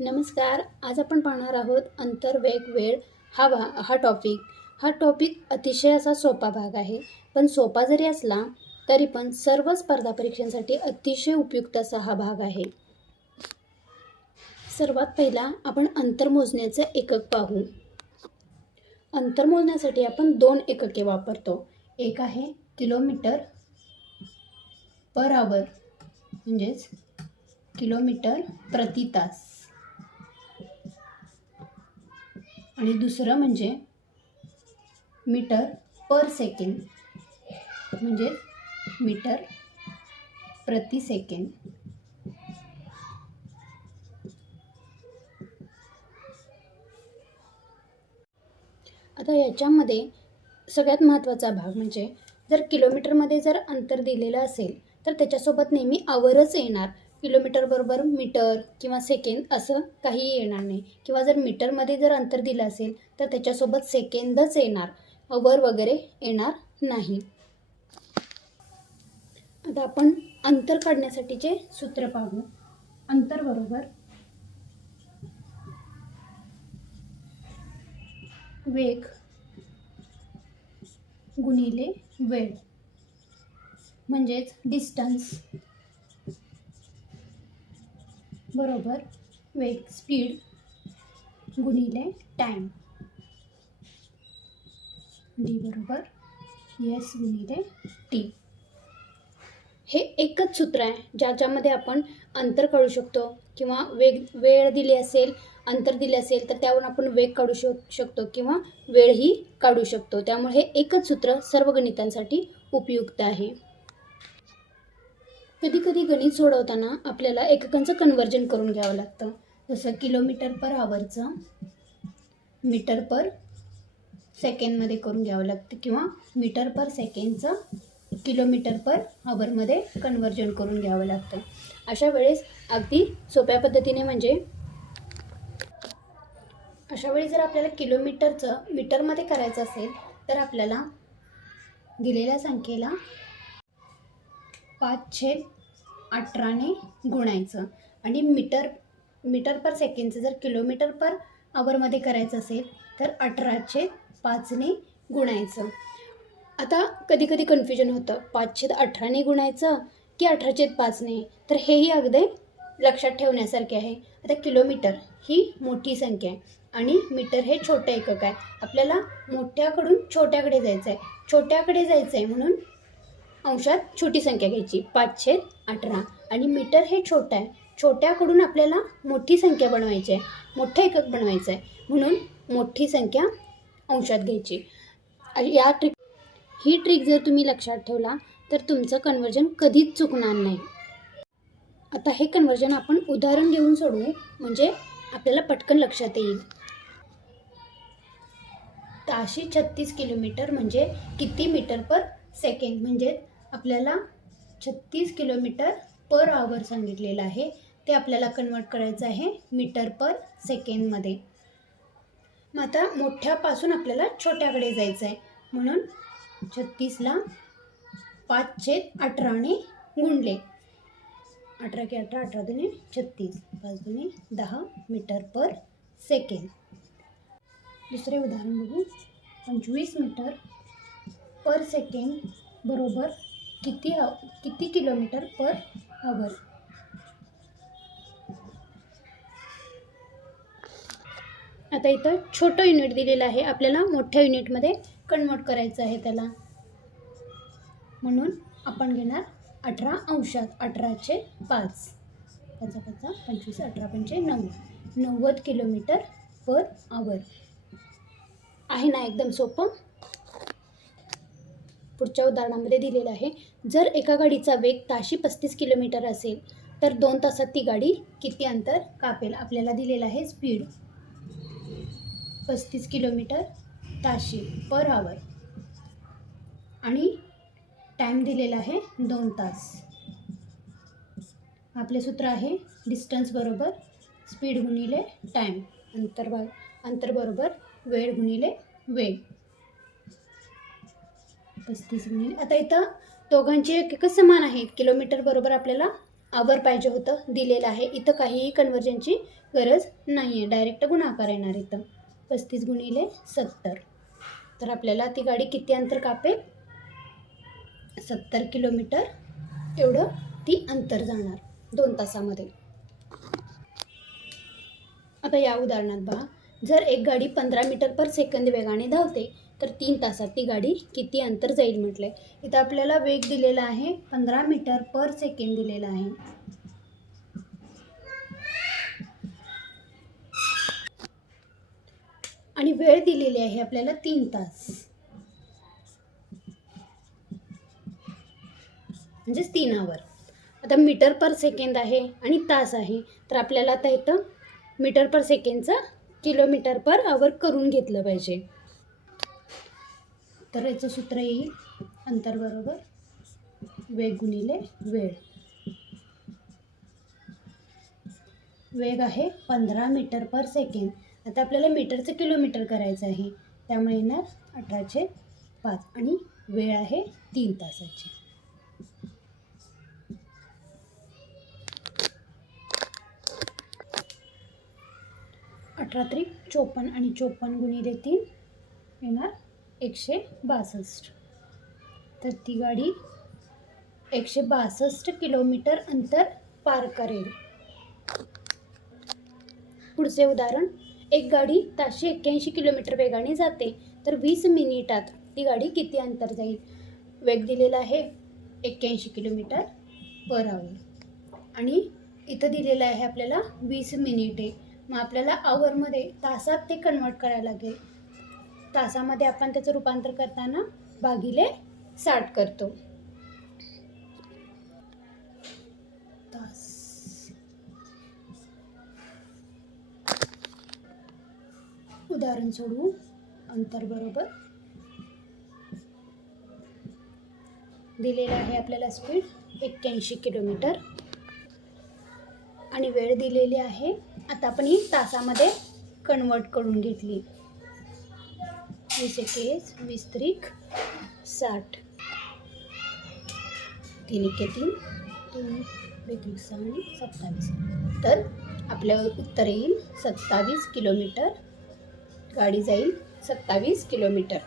नमस्कार आज आपण पाहणार आहोत अंतर्वेग वेळ हा भा हा टॉपिक हा टॉपिक अतिशय असा सोपा भाग आहे. पण सोपा जरी असला तरी पण सर्व स्पर्धा परीक्षांसाठी अतिशय उपयुक्त असा हा भाग आहे. सर्वात पहिला आपण अंतर मोजण्याचं एकक पाहू. अंतर मोजण्यासाठी आपण दोन एकके वापरतो. एक आहे किलोमीटर पर आवर म्हणजेच किलोमीटर प्रति तास. आणि दुसरं म्हणजे मीटर पर सेकंड म्हणजे मीटर प्रति सेकंड. आता याच्यामध्ये सगळ्यात महत्त्वाचा भाग म्हणजे जर किलोमीटरमध्ये जर अंतर दिलेलं असेल तर त्याच्यासोबत नेहमी आवरच येणार. किलोमीटर बरोबर मीटर किंवा सेकंद असं काही येणार नाही. किंवा जर मीटरमध्ये जर अंतर दिलं असेल तर त्याच्यासोबत सेकंदच येणार. अवर वगैरे येणार नाही. आता आपण अंतर काढण्यासाठीचे सूत्र पाहू. अंतर बरोबर वेग गुणिले वेळ. म्हणजेच डिस्टन्स बरोबर. वेग स्पीड गुणिले टाईम डी बरोबर. एस गुणिले टी. हे एकच सूत्र आहे ज्याच्यामध्ये आपण अंतर काढू शकतो. किंवा वेग वेळ दिली असेल अंतर दिले असेल तर त्यावरून आपण वेग काढू शक शकतो किंवा वेळही काढू शकतो. त्यामुळे हे एकच सूत्र सर्व गणितांसाठी उपयुक्त आहे. कधी कधी गणित सोडवताना आपल्याला एककांचं कन्वर्जन करून घ्यावं लागतं. जसं किलोमीटर पर आवरचं मीटर पर सेकंडमध्ये करून घ्यावं लागतं किंवा मीटर पर सेकंडचं किलोमीटर पर आवरमध्ये कन्वर्जन करून घ्यावं लागतं. अशा वेळेस अगदी सोप्या पद्धतीने म्हणजे अशा वेळी जर आपल्याला किलोमीटरचं मीटरमध्ये करायचं असेल तर आपल्याला दिलेल्या संख्येला पाच छेद अठराने गुणायचं. आणि मीटर मीटर पर सेकंडचं जर किलोमीटर पर आवरमध्ये करायचं असेल तर अठरा छेद पाचने गुणायचं. आता कधी कधी कन्फ्युजन होतं. पाच छेद अठराने गुणायचं की अठरा छेद पाचने? तर हेही अगदी लक्षात ठेवण्यासारखे आहे. आता किलोमीटर ही मोठी संख्या आहे. आणि मीटर हे छोटं एकक आहे. आपल्याला मोठ्याकडून छोट्याकडे जायचं आहे छोट्याकडे जायचं आहे म्हणून अंशात छोटी संख्या घ्यायची. पाचशे अठरा. आणि मीटर हे छोटं आहे. छोट्याकडून आपल्याला मोठी संख्या बनवायची आहे. मोठं एकक बनवायचं आहे. म्हणून मोठी संख्या अंशात घ्यायची. या ट्रिक ही ट्रिक जर तुम्ही लक्षात ठेवला तर तुमचं कन्वर्जन कधीच चुकणार नाही. आता हे कन्वर्जन आपण उदाहरण घेऊन सोडवू. म्हणजे आपल्याला पटकन लक्षात येईल. ताशी छत्तीस किलोमीटर म्हणजे किती मीटर पर सेकंड म्हणजे आपल्याला छत्तीस किलोमीटर पर आवर सांगितलेलं आहे. ते आपल्याला कन्वर्ट करायचं आहे मीटर पर सेकेंडमध्ये मग आता मोठ्यापासून आपल्याला छोट्याकडे जायचं आहे म्हणून छत्तीसला पाच छेद अठराने गुणले. अठरा की अठरा अठरा दुने छत्तीस. पाच दुने दहा मीटर पर सेकंड दुसरे उदाहरण बघू. पंचवीस मीटर पर सेकंड बरोबर किती किती किलोमीटर पर आवर आता इथं छोटं युनिट दिलेलं आहे. आपल्याला मोठ्या युनिटमध्ये कन्वर्ट करायचं आहे त्याला. म्हणून आपण घेणार अठरा अंशात अठराचे पाच. पाचा पाचा पंचवीस अठरा पंचे नव्वद नव्वद किलोमीटर पर आवर आहे ना एकदम सोपं? पुढच्या उदाहरणामध्ये दिलेलं आहे. जर एका गाडीचा वेग ताशी पस्तीस किलोमीटर असेल तर दोन तासात ती गाडी किती अंतर कापेल? आपल्याला दिलेलं आहे स्पीड पस्तीस किलोमीटर ताशी पर आवर आणि टाईम दिलेला आहे दोन तास. आपले सूत्र आहे डिस्टन्स बरोबर स्पीड गुणिले टाईम अंतर बा अंतर बरोबर वेळ गुणिले वेग. पस्तीस गुणिले आता इथं दोघांचे एकच समान आहेत किलोमीटर बरोबर आपल्याला आवर पाहिजे होतं दिलेलं आहे. इथं काहीही कन्वर्जनची गरज नाही आहे डायरेक्ट गुणाकार येणार इथं. पस्तीस गुणिले सत्तर. तर आपल्याला ती गाडी किती अंतर कापेल सत्तर किलोमीटर. एवढं ती अंतर जाणार. दोन तासामध्ये. आता या उदाहरणात बघा. जर एक गाडी पंधरा मीटर पर सेकंद वेगाने धावते तर तीन तासात ती गाडी किती अंतर जाईल म्हटलं आहे इथं आपल्याला वेग दिलेला आहे पंधरा मीटर पर सेकंड दिलेला आहे. आणि वेळ दिलेली आहे आपल्याला तीन तास. म्हणजेच तीन आवर आता मीटर पर सेकंद आहे आणि तास आहे. तर आपल्याला आता इथं मीटर पर सेकंडचं किलोमीटर पर आवर करून घेतलं पाहिजे. तर याचं सूत्र येईल. अंतर बरोबर. वेग गुणिले वेळ. वेग आहे पंधरा मीटर पर सेकंड आता आपल्याला मीटरचं किलोमीटर करायचं आहे. त्यामुळे येणार अठराशे पाच. आणि वेळ आहे तीन तासाची. अठरा त्रिक चोपन्न आणि चोपन्न गुणिले तीन येणार एकशे बासष्ट. तर ती गाडी एकशे बासष्ट किलोमीटर अंतर पार करेल. पुढचे उदाहरण एक गाडी ताशे एक्क्याऐंशी किलोमीटर वेगाने जाते तर वीस मिनिटात ती गाडी किती अंतर जाईल? वेग दिलेला आहे एक्क्याऐंशी किलोमीटर पर आवर आणि इथं दिलेलं आहे आपल्याला वीस मिनिटे. मग आपल्याला आवरमध्ये तासात ते कन्वर्ट करायला लागेल. तासामध्ये आपण त्याचं रूपांतर करताना भागिले साठ करतो. तास. उदाहरण सोडवू. अंतर बरोबर. दिलेलं आहे आपल्याला स्पीड एक्क्याऐंशी किलोमीटर. आणि वेळ दिलेली आहे. आता आपण ही तासामध्ये कन्वर्ट करून घेतली. वीस एकेस वीस त्रिक साठ. तीन एके तीन तीन. बेत्रिक सहा आणि सत्तावीस. तर आपलं उत्तर येईल सत्तावीस किलोमीटर. गाडी जाईल सत्तावीस किलोमीटर.